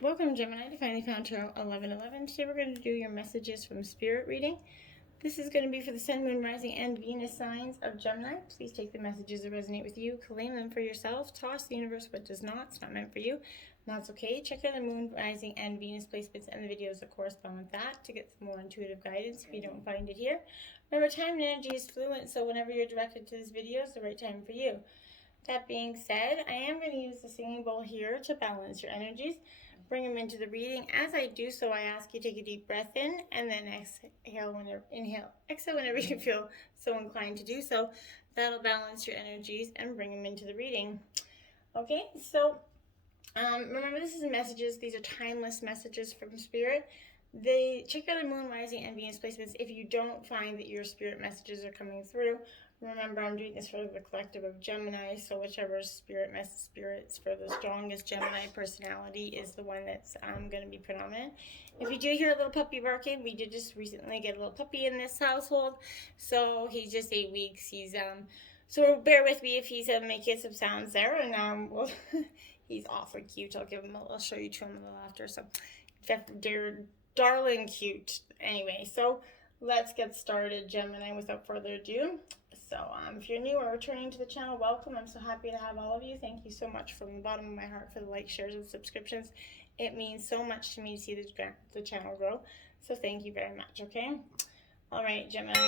Welcome, Gemini, to Finally Found Tarot 1111. Today we're going to do your messages from Spirit reading. This is going to be for the Sun, Moon, Rising, and Venus signs of Gemini. Please take the messages that resonate with you, claim them for yourself, toss the universe what does not. It's not meant for you, and that's okay. Check out the Moon, Rising, and Venus placements and the videos that correspond with that to get some more intuitive guidance if you don't find it here. Remember, time and energy is fluent, so whenever you're directed to this video, it's the right time for you. That being said, I am going to use the singing bowl here to balance your energies. Bring them into the reading. As I do so, I ask you to take a deep breath in and then exhale whenever you feel so inclined to do so. That'll balance your energies and bring them into the reading. Okay, so remember, this is messages. These are timeless messages from Spirit. Check out the Moon, Rising, and Venus placements if you don't find that your Spirit messages are coming through. Remember, I'm doing this for the collective of Gemini, so whichever spirits for the strongest Gemini personality is the one that's going to be predominant. If you do hear a little puppy barking, we did just recently get a little puppy in this household, so he's just 8 weeks. So bear with me if he's making some sounds there, and he's awfully cute. I'll show you to him a little after. So they're darling cute. Anyway, so let's get started, Gemini, without further ado. So if you're new or returning to the channel, welcome. I'm so happy to have all of you. Thank you so much from the bottom of my heart for the likes, shares, and subscriptions. It means so much to me to see the channel grow. So thank you very much, okay? All right, Gemini.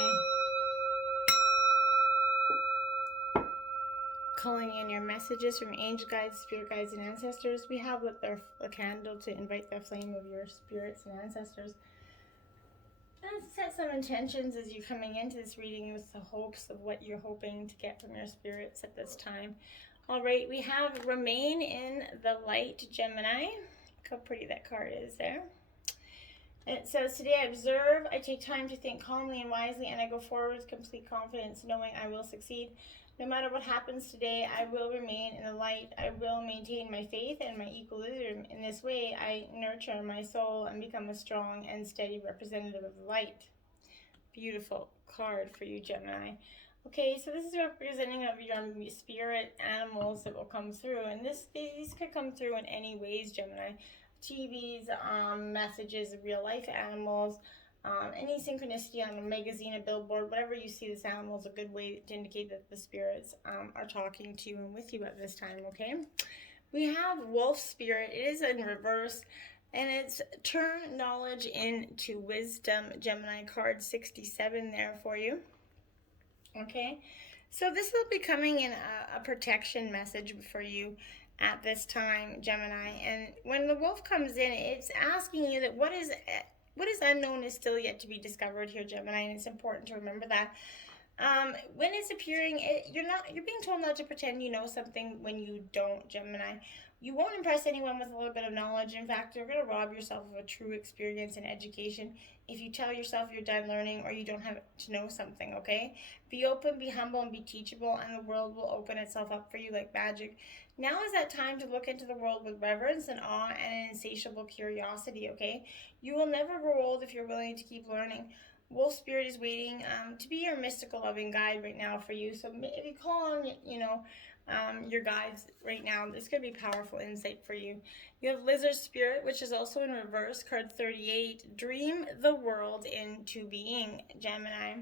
Calling in your messages from angel guides, spirit guides, and ancestors. We have lit a candle to invite the flame of your spirits and ancestors. And set some intentions as you're coming into this reading with the hopes of what you're hoping to get from your spirits at this time. All right, we have Remain in the Light, Gemini. Look how pretty that card is there. And it says, today I observe, I take time to think calmly and wisely, and I go forward with complete confidence, knowing I will succeed. No matter what happens today, I will remain in the light. I will maintain my faith and my equilibrium. In this way, I nurture my soul and become a strong and steady representative of the light. Beautiful card for you, Gemini. Okay, so this is representing of your spirit animals that will come through. And these could come through in any ways, Gemini. TVs, messages of real life animals, any synchronicity on a magazine, a billboard, whatever you see this animal is a good way to indicate that the spirits are talking to you and with you at this time, okay? We have Wolf Spirit. It is in reverse, and it's turn knowledge into wisdom, Gemini, card 67 there for you, okay? So this will be coming in a protection message for you at this time, Gemini, and when the wolf comes in, it's asking you that what is unknown is still yet to be discovered here, Gemini, and it's important to remember that. When it's appearing, you're being told not to pretend you know something when you don't, Gemini. You won't impress anyone with a little bit of knowledge. In fact, you're going to rob yourself of a true experience and education if you tell yourself you're done learning or you don't have to know something, okay? Be open, be humble, and be teachable, and the world will open itself up for you like magic. Now is that time to look into the world with reverence and awe and an insatiable curiosity, okay? You will never grow old if you're willing to keep learning. Wolf Spirit is waiting to be your mystical loving guide right now for you. So if you call on, your guides right now, this could be powerful insight for you. You have Lizard Spirit, which is also in reverse, card 38. Dream the world into being, Gemini.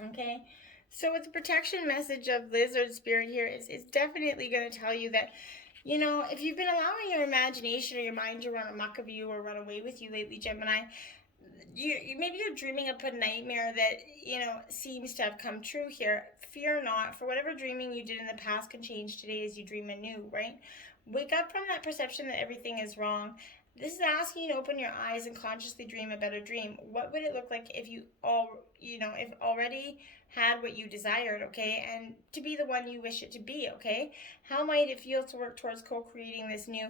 Okay, so with the protection message of Lizard Spirit here, it's definitely going to tell you that, if you've been allowing your imagination or your mind to run amok of you or run away with you lately, Gemini, maybe you're dreaming up a nightmare that, seems to have come true here. Fear not, for whatever dreaming you did in the past can change today as you dream anew, right? Wake up from that perception that everything is wrong. This is asking you to open your eyes and consciously dream a better dream. What would it look like if you if already had what you desired, okay? And to be the one you wish it to be, okay? How might it feel to work towards co-creating this new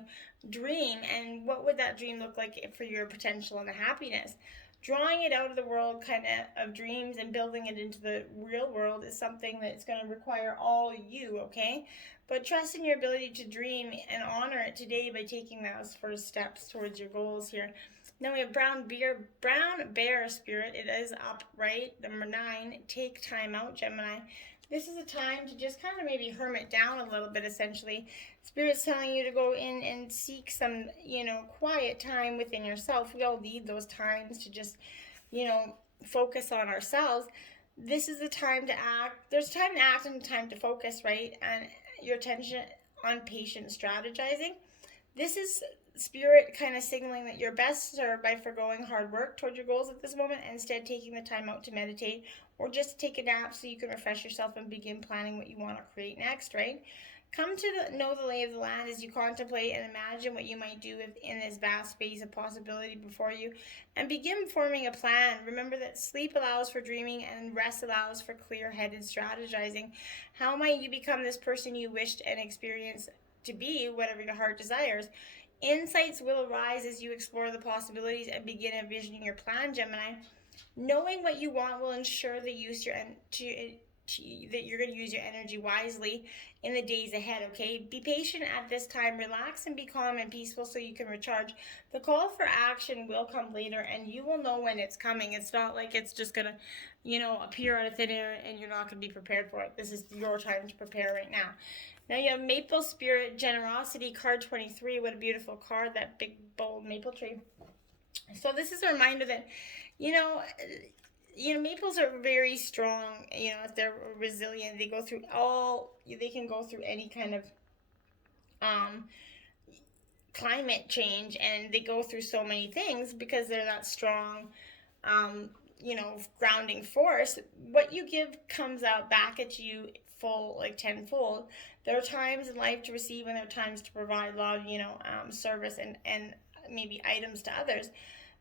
dream? And what would that dream look like for your potential and the happiness? Drawing it out of the world kind of dreams and building it into the real world is something that's going to require all you, okay? But trust in your ability to dream and honor it today by taking those first steps towards your goals here. Then we have Brown Bear Spirit. It is upright. Number 9, take time out, Gemini. This is a time to just kind of maybe hermit down a little bit, essentially. Spirit's telling you to go in and seek some, quiet time within yourself. We all need those times to just, focus on ourselves. This is the time to act. There's time to act and time to focus, right? And your attention on patient strategizing. This is Spirit kind of signaling that you're best served by foregoing hard work toward your goals at this moment and instead taking the time out to meditate or just take a nap so you can refresh yourself and begin planning what you want to create next, right? Come to know the lay of the land as you contemplate and imagine what you might do in this vast space of possibility before you, and begin forming a plan. Remember that sleep allows for dreaming and rest allows for clear-headed strategizing. How might you become this person you wished and experienced to be, whatever your heart desires? Insights will arise as you explore the possibilities and begin envisioning your plan, Gemini. Knowing what you want will ensure that you're going to use your energy wisely in the days ahead, okay? Be patient at this time. Relax and be calm and peaceful so you can recharge. The call for action will come later, and you will know when it's coming. It's not like it's just going to, appear out of thin air and you're not going to be prepared for it. This is your time to prepare right now. Now you have Maple Spirit Generosity, card 23. What a beautiful card, that big, bold maple tree. So this is a reminder that, maples are very strong. They're resilient. They can go through any kind of climate change, and they go through so many things because they're that strong, grounding force. What you give comes out back at you full, like tenfold. There are times in life to receive and there are times to provide love, service and maybe items to others.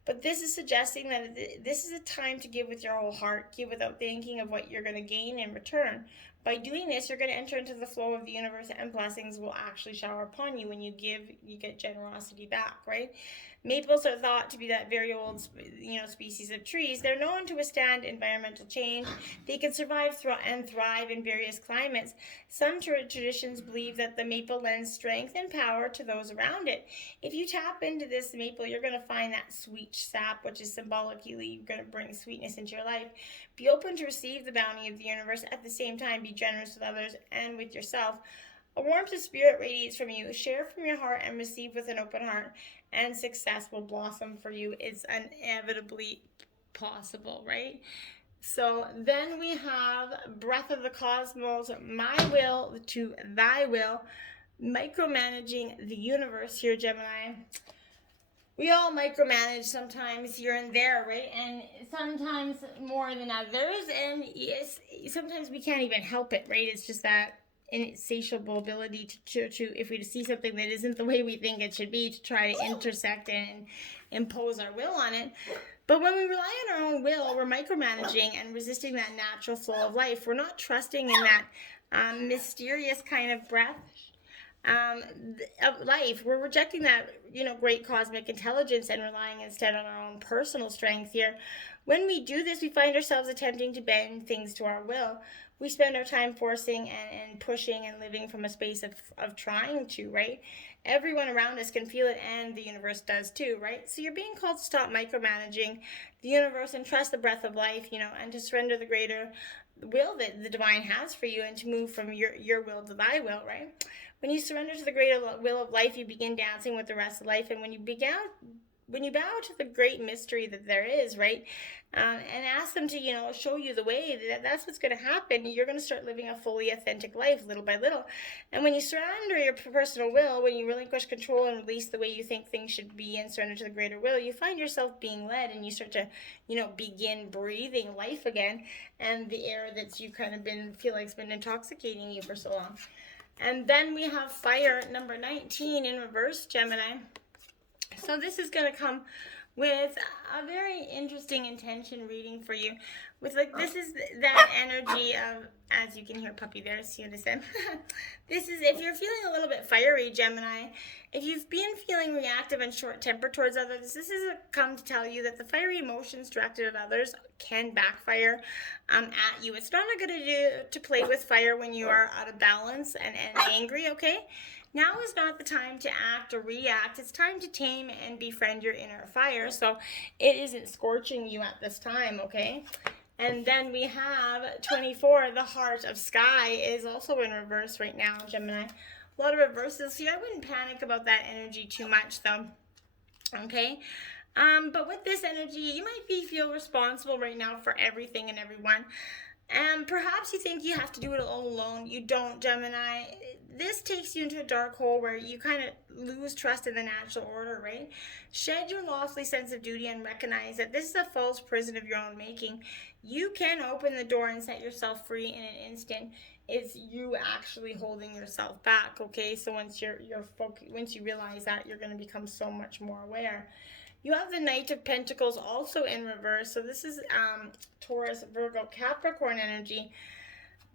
But this is suggesting that this is a time to give with your whole heart, give without thinking of what you're going to gain in return. By doing this, you're going to enter into the flow of the universe, and blessings will actually shower upon you. When you give, you get generosity back, right? Maples are thought to be that very old, species of trees. They're known to withstand environmental change. They can survive and thrive in various climates. Some traditions believe that the maple lends strength and power to those around it. If you tap into this maple, you're going to find that sweet sap, which is symbolically going to bring sweetness into your life. Be open to receive the bounty of the universe. At the same time, be generous with others and with yourself. A warmth of spirit radiates from you. Share from your heart and receive with an open heart, and success will blossom for you. It's inevitably possible, right? So then we have Breath of the Cosmos, My Will to Thy Will, micromanaging the universe here, Gemini. We all micromanage sometimes here and there, right? And sometimes more than others. And yes, sometimes we can't even help it, right? It's just that insatiable ability to if we see something that isn't the way we think it should be, to try to intersect and impose our will on it. But when we rely on our own will, we're micromanaging and resisting that natural flow of life. We're not trusting in that mysterious kind of breath of life. We're rejecting that, great cosmic intelligence and relying instead on our own personal strength here. When we do this, we find ourselves attempting to bend things to our will. We spend our time forcing and pushing and living from a space of trying to, right? Everyone around us can feel it, and the universe does too, right? So you're being called to stop micromanaging the universe and trust the breath of life, and to surrender the greater will that the divine has for you, and to move from your will to thy will, right? When you surrender to the greater will of life, you begin dancing with the rest of life. And when you bow to the great mystery that there is, right, and ask them to, show you the way, that's what's going to happen. You're going to start living a fully authentic life little by little. And when you surrender your personal will, when you relinquish control and release the way you think things should be and surrender to the greater will, you find yourself being led, and you start to, begin breathing life again, and the air that you kind of feel like has been intoxicating you for so long. And then we have Fire, number 19 in reverse, Gemini. So this is going to come with a very interesting intention reading for you. This is that energy of, as you can hear puppy there, see what I said? This is, if you're feeling a little bit fiery, Gemini, if you've been feeling reactive and short-tempered towards others, this is come to tell you that the fiery emotions directed at others can backfire at you. It's not a good idea to play with fire when you are out of balance and angry, okay? Now is not the time to act or react. It's time to tame and befriend your inner fire, so it isn't scorching you at this time, okay? And then we have 24, the Heart of Sky is also in reverse right now, Gemini. A lot of reverses here. I wouldn't panic about that energy too much though. Okay? But with this energy, you might feel responsible right now for everything and everyone. And perhaps you think you have to do it all alone. You don't, Gemini. This takes you into a dark hole where you kind of lose trust in the natural order, right? Shed your lofty sense of duty and recognize that this is a false prison of your own making. You can open the door and set yourself free in an instant. It's you actually holding yourself back, okay? So once once you realize that, you're going to become so much more aware. You have the Knight of Pentacles also in reverse. So this is Taurus, Virgo, Capricorn energy.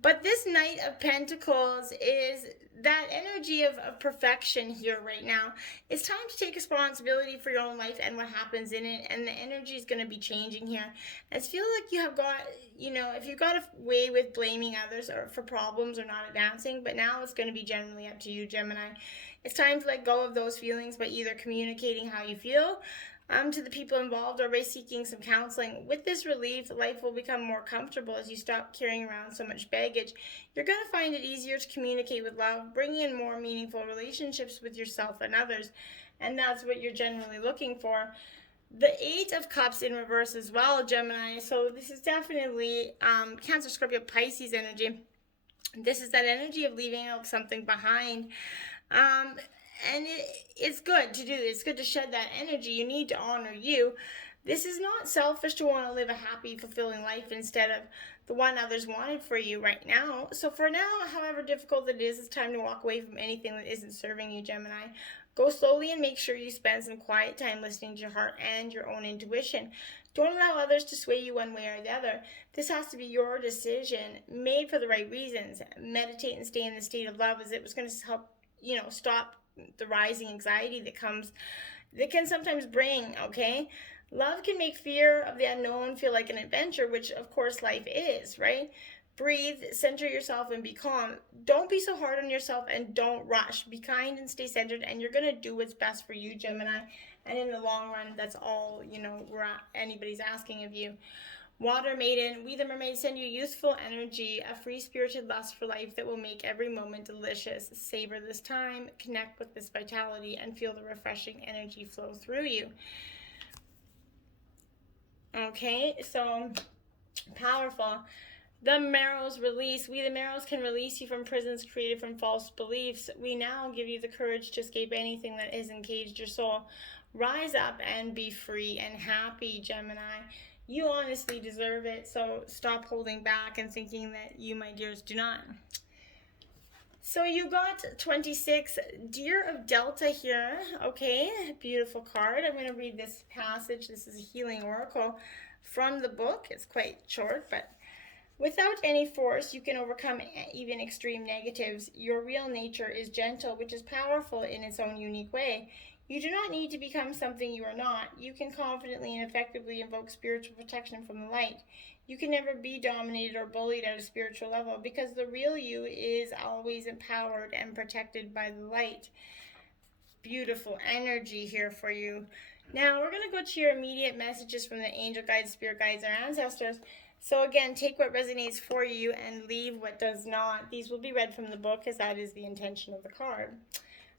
But this Knight of Pentacles is that energy of perfection here right now. It's time to take responsibility for your own life and what happens in it. And the energy is going to be changing here. I feel like you have got, if you've got a way with blaming others or for problems or not advancing, but now it's going to be generally up to you, Gemini. It's time to let go of those feelings by either communicating how you feel to the people involved or by seeking some counseling. With this relief, life will become more comfortable as you stop carrying around so much baggage. You're going to find it easier to communicate with love, bringing in more meaningful relationships with yourself and others. And that's what you're generally looking for. The Eight of Cups in reverse as well, Gemini. So this is definitely Cancer, Scorpio, Pisces energy. This is that energy of leaving out something behind. And it's good to do. It's good to shed that energy. You need to honor you. This is not selfish to want to live a happy, fulfilling life instead of the one others wanted for you right now. So for now, however difficult it is, it's time to walk away from anything that isn't serving you, Gemini. Go slowly and make sure you spend some quiet time listening to your heart and your own intuition. Don't allow others to sway you one way or the other. This has to be your decision, made for the right reasons. Meditate and stay in the state of love, as it was going to help, stop the rising anxiety that can sometimes bring, okay? Love can make fear of the unknown feel like an adventure, which of course life is, right? Breathe, center yourself, and be calm. Don't be so hard on yourself and don't rush. Be kind and stay centered, and you're going to do what's best for you, Gemini. And in the long run, that's all, anybody's asking of you. Water Maiden, we the mermaids send you youthful energy, a free-spirited lust for life that will make every moment delicious. Savor this time, connect with this vitality, and feel the refreshing energy flow through you. Okay, so powerful. The Marrows release. We the Marrows can release you from prisons created from false beliefs. We now give you the courage to escape anything that has encaged your soul. Rise up and be free and happy, Gemini. You honestly deserve it, so stop holding back and thinking that you, my dears, do not. So you got 26, Deer of Delta here. Okay, beautiful card. I'm going to read this passage. This is a healing oracle from the book. It's quite short, but without any force, you can overcome even extreme negatives. Your real nature is gentle, which is powerful in its own unique way. You do not need to become something you are not. You can confidently and effectively invoke spiritual protection from the light. You can never be dominated or bullied at a spiritual level because the real you is always empowered and protected by the light. Beautiful energy here for you. Now we're going to go to your immediate messages from the angel guides, spirit guides, or ancestors. So again, take what resonates for you and leave what does not. These will be read from the book as that is the intention of the card.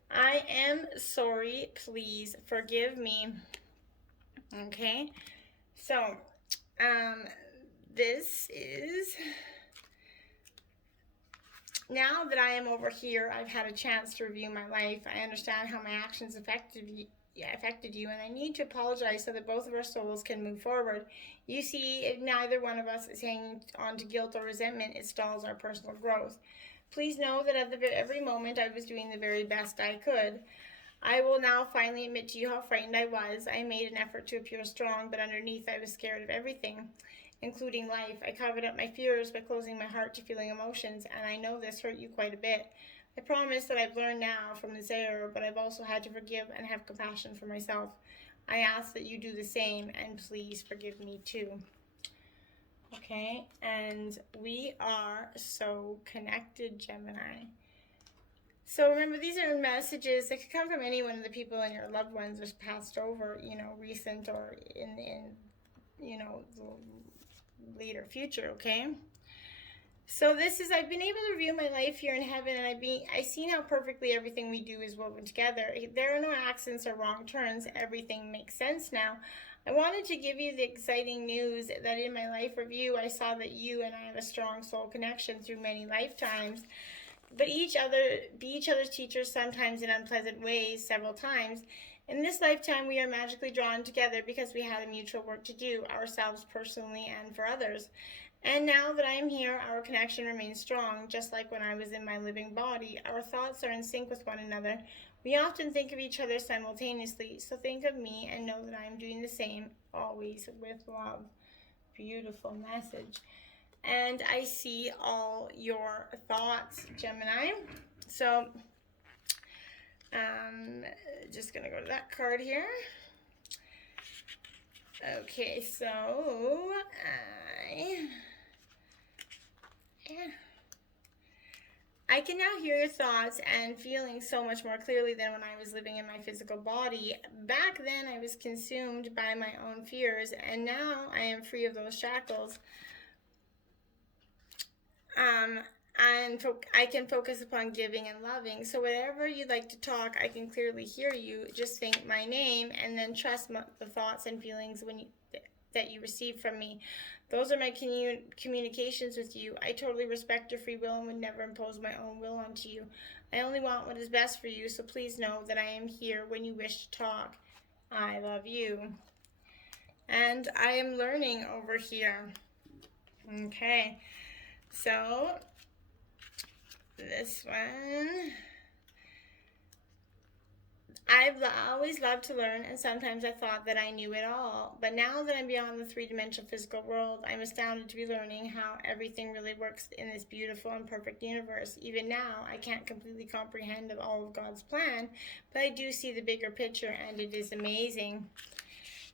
I am sorry, please forgive me. Okay, so this is, now that I am over here, I've had a chance to review my life. I understand how my actions affected you, and I need to apologize so that both of our souls can move forward. You see, if neither one of us is hanging on to guilt or resentment, it stalls our personal growth. Please know that at every moment I was doing the very best I could. I will now finally admit to you how frightened I was. I made an effort to appear strong, but underneath I was scared of everything, including life. I covered up my fears by closing my heart to feeling emotions, and I know this hurt you quite a bit. I promise that I've learned now from this error, but I've also had to forgive and have compassion for myself. I ask that you do the same, and please forgive me too. Okay, and we are so connected, Gemini. So remember, these are messages that could come from any one of the people in your loved ones that's passed over, recent or in later future, okay? So this is, I've been able to review my life here in heaven, and I've seen how perfectly everything we do is woven together. There are no accidents or wrong turns. Everything makes sense now. I wanted to give you the exciting news that in my life review, I saw that you and I have a strong soul connection through many lifetimes, but be each other's teachers, sometimes in unpleasant ways, several times. In this lifetime, we are magically drawn together because we had a mutual work to do, ourselves personally and for others. And now that I am here, our connection remains strong, just like when I was in my living body. Our thoughts are in sync with one another. We often think of each other simultaneously, so think of me and know that I am doing the same, always with love. Beautiful message. And I see all your thoughts, Gemini. So, just going to go to that card here. Okay, so I can now hear your thoughts and feelings so much more clearly than when I was living in my physical body. Back then, I was consumed by my own fears, and now I am free of those shackles. I can focus upon giving and loving. So whatever you'd like to talk, I can clearly hear you. Just think my name and then trust the thoughts and feelings that you receive from me. Those are my communications with you. I totally respect your free will and would never impose my own will onto you. I only want what is best for you, so please know that I am here when you wish to talk. I love you. And I am learning over here. Okay. So, this one, I've always loved to learn, and sometimes I thought that I knew it all. But now that I'm beyond the three-dimensional physical world, I'm astounded to be learning how everything really works in this beautiful and perfect universe. Even now, I can't completely comprehend all of God's plan, but I do see the bigger picture, and it is amazing.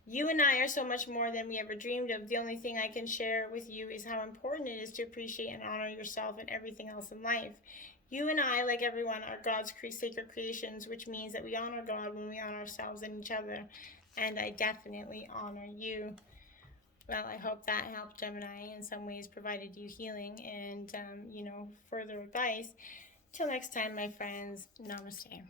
You and I are so much more than we ever dreamed of. The only thing I can share with you is how important it is to appreciate and honor yourself and everything else in life. You and I, like everyone, are God's sacred creations, which means that we honor God when we honor ourselves and each other. And I definitely honor you. Well, I hope that helped, Gemini, in some ways provided you healing and, further advice. Till next time, my friends, namaste.